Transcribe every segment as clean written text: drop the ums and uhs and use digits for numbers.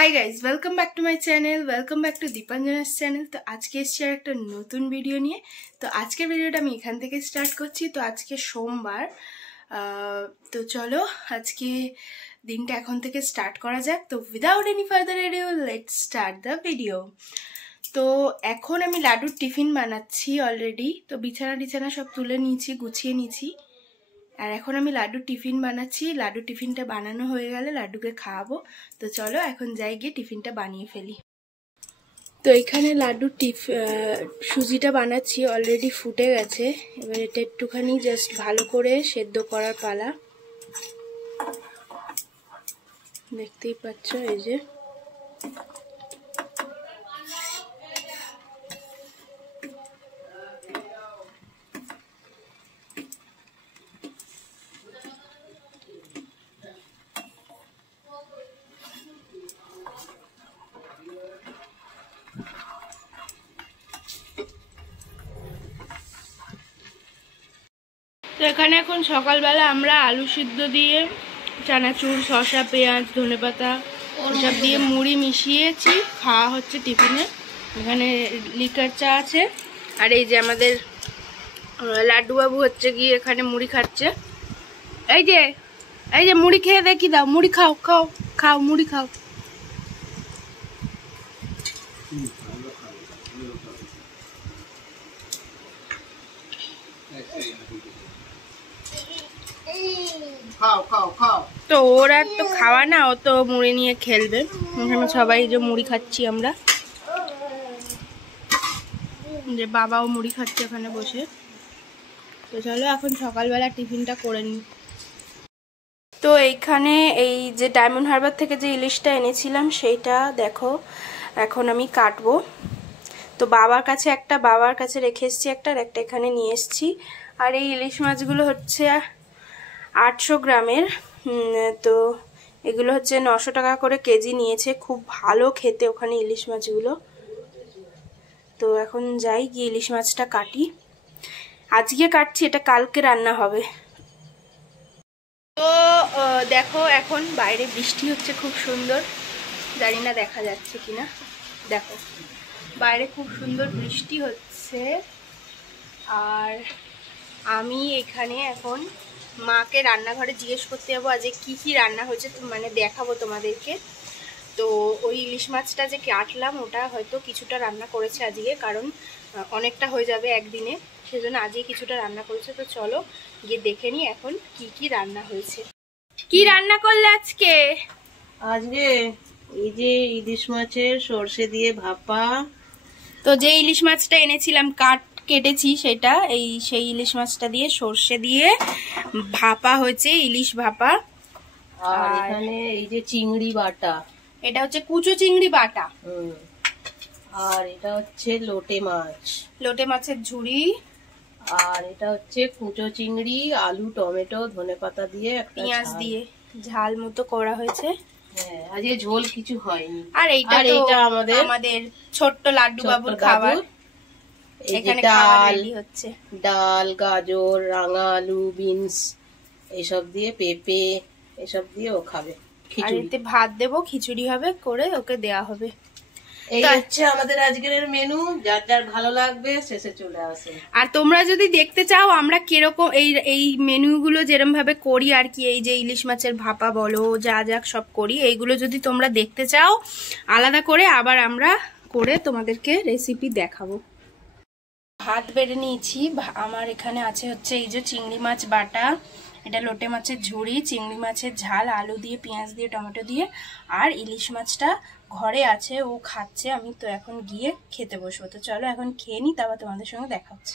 High guys, welcome back to my channel, welcome back to Dipanjana's channel. তো আজকে এসছি আর একটা নতুন ভিডিও নিয়ে। তো আজকের ভিডিওটা আমি এখান থেকে স্টার্ট করছি। তো আজকে সোমবার, তো চলো আজকে দিনটা এখন থেকে স্টার্ট করা যাক। তো without any further edu let's start the video. তো এখন আমি লাড্ডুর টিফিন বানাচ্ছি অলরেডি। তো বিছানা সব তুলে নিয়েছি, গুছিয়ে নিয়েছি। আর এখন আমি লাড্ডুর টিফিন বানাচ্ছি। লাড্ডুর টিফিনটা বানানো হয়ে গেলে লাড্ডুকে খাওয়াবো। তো চলো এখন যাই গিয়ে টিফিনটা বানিয়ে ফেলি। তো এখানে লাড্ডুর সুজিটা বানাচ্ছি, অলরেডি ফুটে গেছে। এবার এটা একটুখানি জাস্ট ভালো করে সেদ্ধ করার পালা। দেখতেই পাচ্ছ, এই যে তো এখানে এখন সকালবেলা আমরা আলু সিদ্ধ দিয়ে চানাচুর, শসা, পেঁয়াজ, ধনেপাতা সব দিয়ে মুড়ি মিশিয়েছি, খাওয়া হচ্ছে টিফিনে। এখানে লিকার চা আছে। আর এই যে আমাদের লাড্ডু বাবু হচ্ছে গিয়ে এখানে মুড়ি খাচ্ছে। এই যে মুড়ি খেয়ে দেখি, দাও মুড়ি, খাও খাও খাও, মুড়ি খাও। তো ওর আর তো খাওয়া না, ও তো মুড়ি নিয়ে খেলবে। এখানে সবাই যে মুড়ি খাচ্ছি আমরা, যে বাবাও মুড়ি খাচ্ছে এখানে বসে। তো চলো এখন সকালবেলা টিফিনটা করে নিই। তো এইখানে এই যে ডায়মন্ড হারবার থেকে যে ইলিশটা এনেছিলাম সেইটা দেখো এখন আমি কাটবো। তো বাবার কাছে রেখে এসেছি একটা, আর একটা এখানে নিয়ে এসেছি। আর এই ইলিশ মাছগুলো হচ্ছে 800 গ্রামের। তো এগুলো হচ্ছে 900 টাকা করে কেজি নিয়েছে। খুব ভালো খেতে ওখানে ইলিশ মাছগুলো। তো এখন যাই গিয়ে ইলিশ মাছটা কাটি। আজকে কাটছি, এটা কালকে রান্না হবে। তো দেখো এখন বাইরে বৃষ্টি হচ্ছে, খুব সুন্দর। জানি না দেখা যাচ্ছে কিনা, দেখো বাইরে খুব সুন্দর বৃষ্টি হচ্ছে। আর আমি এখানে এখন মাকে রান্নাঘরে জিজ্ঞেস করতে যাবো আজকে কি কি রান্না হয়েছে, মানে দেখাবো তোমাদেরকে। তো ওই ইলিশ মাছটা যে কাটলাম ওটা হয়তো কিছুটা রান্না করেছে আজকে, কারণ অনেকটা হয়ে যাবে একদিনে, সেজন্য আজকে কিছুটা রান্না করেছে। তো চলো গিয়ে দেখে নিই এখন কি কি রান্না হয়েছে। কি রান্না করলে আজকে? আজকে এই যে ইলিশ মাছের সর্ষে দিয়ে ভাপা। তো যে ইলিশ মাছটা এনেছিলাম কেটেছি সেটা, সেই ইলিশ মাছটা দিয়ে সর্ষে দিয়ে ভাপা হয়েছে, ইলিশ ভাপা। আর এখানে এই যে চিংড়ি বাটা, এটা হচ্ছে কুচো চিংড়ি বাটা। আর এটা হচ্ছে লোটে মাছের ঝুড়ি। আর এটা হচ্ছে কুচো চিংড়ি, আলু, টমেটো, ধনেপাতা দিয়ে পেঁয়াজ দিয়ে ঝাল মতো করা হয়েছে। হ্যাঁ, আজকে ঝোল কিছু হয়নি। আর এইটা আমাদের ছোট্ট লাড্ডু বাবুর খাবার। এখানে খাবার রেডি হচ্ছে। ডাল, গাজর, রাঙা আলু, বিনস এইসব দিয়ে, পেঁপে এসব দিয়ে ও খাবে। আর এতে ভাত দেবো, খিচুড়ি হবে, করে ওকে দেয়া হবে। এই হচ্ছে আমাদের আজকের মেনু। যার যার ভালো লাগবে শেষে চলে আসে। আর তোমরা যদি দেখতে চাও আমরা কিরকম এই মেনুগুলো যেরকম ভাবে করি আর কি, এই যে ইলিশ মাছের ভাপা বলো, যা যা সব করি, এইগুলো যদি তোমরা দেখতে চাও আলাদা করে, আবার আমরা করে তোমাদেরকে রেসিপি দেখাবো। ভাত বেড়ে নিয়েছি। আমার এখানে আছে হচ্ছে এই যে চিংড়ি মাছ বাটা, এটা লোটে মাছের ঝুড়ি, চিংড়ি মাছের ঝাল, আলু দিয়ে, পেঁয়াজ দিয়ে, টমেটো দিয়ে। আর ইলিশ মাছটা ঘরে আছে, ও খাচ্ছে। আমি তো এখন গিয়ে খেতে বসবো। তো চলো এখন খেয়ে নিই, তারপর তোমাদের সঙ্গে দেখা হচ্ছে।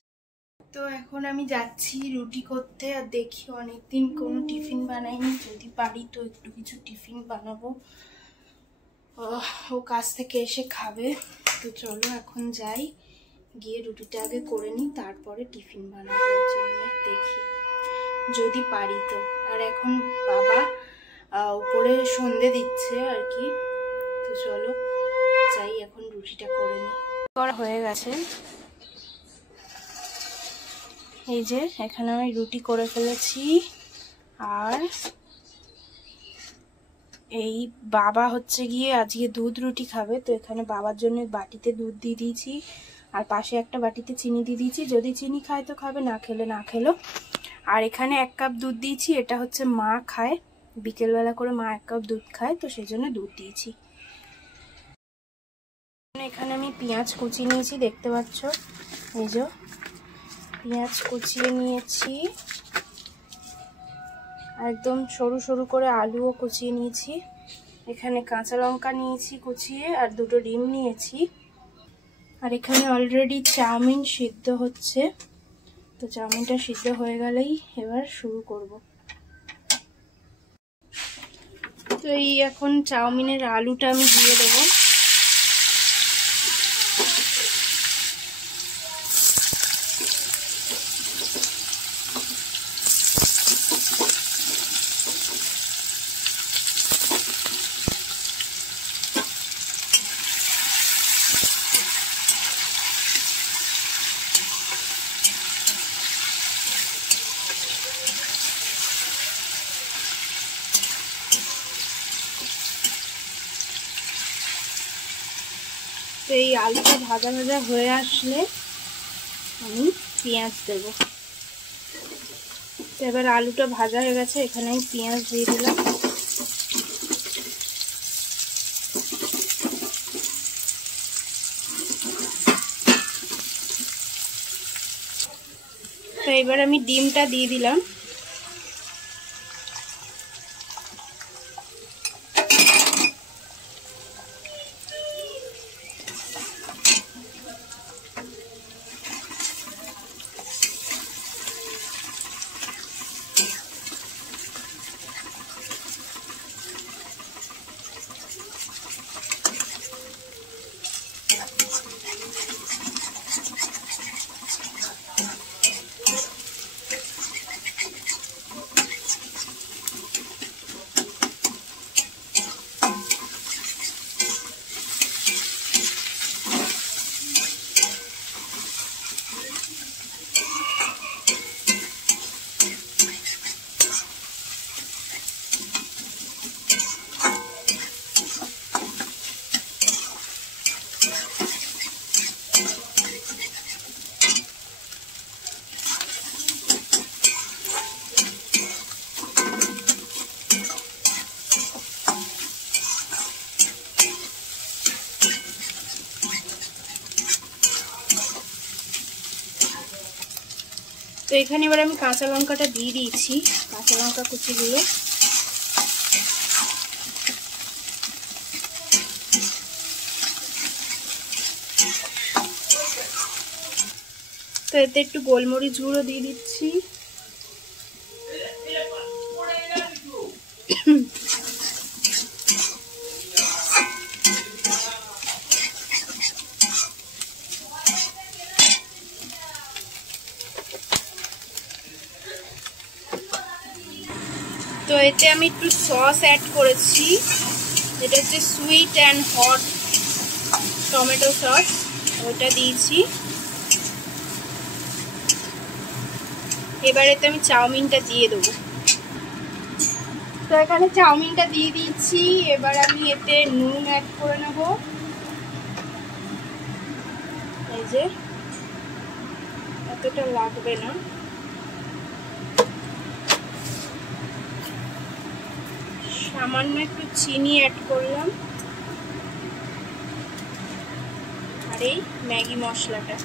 তো এখন আমি যাচ্ছি রুটি করতে। আর দেখি অনেকদিন কোনো টিফিন বানাইনি, যদি পারি তো একটু কিছু টিফিন বানাবো, ও কাজ থেকে এসে খাবে। তো চলো এখন যাই, গিয়ে রুটিটা আগে করে নিই, তারপরে টিফিন বানানোর জন্য দেখি যদি পারি তো। আর এখন বাবা উপরে সন্ধে দিচ্ছে আর কি। তো চলো যাই, এখন রুটিটা করে নিই। করা হয়ে গেছে, এই যে এখানে আমি রুটি করে ফেলেছি। আর এই বাবা হচ্ছে গিয়ে আজকে দুধ রুটি খাবে, তো এখানে বাবার জন্য বাটিতে দুধ দিয়ে দিয়েছি, আর পাশে একটা বাটিতে চিনি দিয়ে দিয়েছি। যদি চিনি খায় তো খাবে, না খেলে না খেলো। আর এখানে 1 কাপ দুধ দিয়েছি, এটা হচ্ছে মা খায়, বিকেলবেলা করে মা 1 কাপ দুধ খায়, তো সেই জন্য দুধ দিয়েছি। এখানে আমি পেঁয়াজ কুচিয়ে নিয়েছি, দেখতে পাচ্ছ, এই যে পেঁয়াজ কুচিয়ে নিয়েছি, একদম সরু সরু করে আলুও কুচিয়ে নিয়েছি। এখানে কাঁচা লঙ্কা নিয়েছি কুচিয়ে, আর 2টো ডিম নিয়েছি। আর এখানে অলরেডি চাউমিন সিদ্ধ হচ্ছে, তো চাউমিনটা সিদ্ধ হয়ে গেলেই এবার শুরু করব। তো এই এখন চাউমিনের আলুটা আমি দিয়ে দেবো। তো এই আলুটা ভাজা ভাজা হয়ে আসলে আমি পেঁয়াজ দেবো। তো এবার আলুটা ভাজা হয়ে গেছে, এখানে আমি পেঁয়াজ দিয়ে দিলাম। তো এবার আমি ডিমটা দিয়ে দিলাম। তো এখানে এবার আমি কাঁচা লঙ্কাটা দিয়ে দিয়েছি, কাঁচা লঙ্কা কুচিগুলো। তো এতে একটু গোলমরিচ গুঁড়ো দিয়ে দিচ্ছি। তো এতে আমি একটু সস অ্যাড করেছি, যেটা হচ্ছে sweet and hot tomato sauce, ওটা দিয়েছি। এবার এতে আমি চাউমিনটা দিয়ে দেবো। তো এখানে চাউমিনটা দিয়ে দিচ্ছি, এবার আমি এতে নুন অ্যাড করে নেব। এই যে এতটা লাগবে না। সামান্য একটু চিনি অ্যাড করলাম, আর এই ম্যাগি মশলাটা।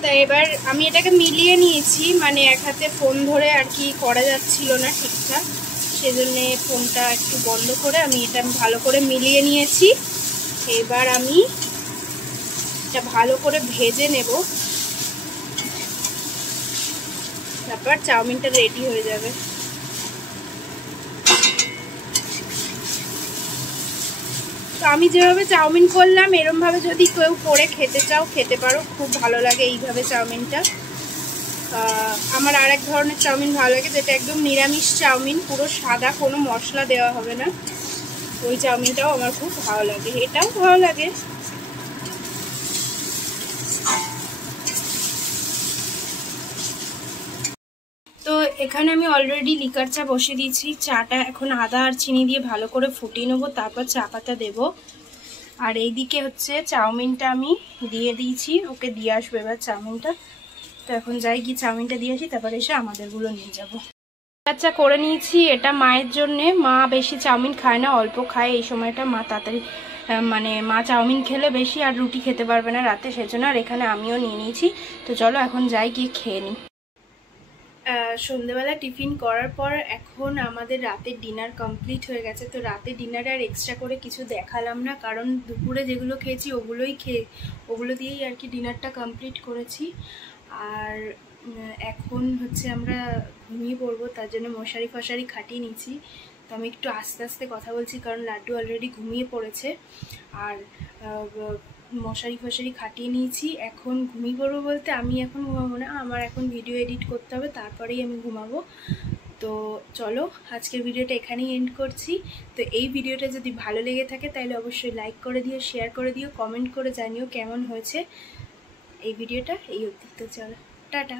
তা এবার আমি এটাকে মিলিয়ে নিয়েছি, মানে এক হাতে ফোন ধরে আর কি করা যাচ্ছিল না ঠিকঠাক, সেজন্য ফোনটা একটু বন্ধ করে আমি এটা ভালো করে মিলিয়ে নিয়েছি। এবার আমি এটা ভালো করে ভেজে নেব, তারপর চাউমিনটা রেডি হয়ে যাবে। তো আমি যেভাবে চাউমিন করলাম এরমভাবে যদি কেউ করে খেতে চাও খেতে পারো, খুব ভালো লাগে এইভাবে চাউমিনটা। আমার আর এক ধরনের চাউমিন ভালো লাগে, যেটা একদম নিরামিষ চাউমিন, পুরো সাদা, কোনো মশলা দেওয়া হবে না, ওই চাউমিনটাও আমার খুব ভালো লাগে, এটাও ভালো লাগে। তো এখানে আমি অলরেডি লিকার চা বসিয়ে দিয়েছি। চাটা এখন আদা আর চিনি দিয়ে ভালো করে ফুটিয়ে নেবো, তারপর চা পাতা দেবো। আর এইদিকে হচ্ছে চাউমিনটা আমি দিয়ে দিয়েছি, ওকে দিয়ে আসবো এবার চাউমিনটা। তো এখন যাই গিয়ে চাউমিনটা দিয়ে আসি, তারপর এসে আমাদেরগুলো নিয়ে যাবো। চা করে নিয়েছি, এটা মায়ের জন্যে। মা বেশি চাউমিন খায় না, অল্প খায় এই সময়টা। মা তাড়াতাড়ি মানে মা চাউমিন খেলে বেশি আর রুটি খেতে পারবে না রাতে, সেজন্য। আর এখানে আমিও নিয়ে নিয়েছি। তো চলো এখন যাই গিয়ে খেয়ে নিই। সন্ধ্যেবেলা টিফিন করার পর এখন আমাদের রাতের ডিনার কমপ্লিট হয়ে গেছে। তো রাতের ডিনারে আর এক্সট্রা করে কিছু দেখালাম না, কারণ দুপুরে যেগুলো খেয়েছি ওগুলো দিয়েই আর কি ডিনারটা কমপ্লিট করেছি। আর এখন হচ্ছে আমরা ঘুমিয়ে পড়বো, তার জন্য মশারি ফশারি খাটিয়ে নিয়েছি। তো আমি একটু আস্তে আস্তে কথা বলছি, কারণ লাড্ডু অলরেডি ঘুমিয়ে পড়েছে। আর মশারি ফশারি খাটিয়ে নিয়েছি, এখন ঘুমিয়ে পড়বো বলতে আমি এখন ঘুমাবো না, আমার এখন ভিডিও এডিট করতে হবে, তারপরেই আমি ঘুমাবো। তো চলো আজকের ভিডিওটা এখানেই এন্ড করছি। তো এই ভিডিওটা যদি ভালো লেগে থাকে তাহলে অবশ্যই লাইক করে দিও, শেয়ার করে দিও, কমেন্ট করে জানিও কেমন হয়েছে এই ভিডিওটা। এই অবধি। তো চলো, টাটা।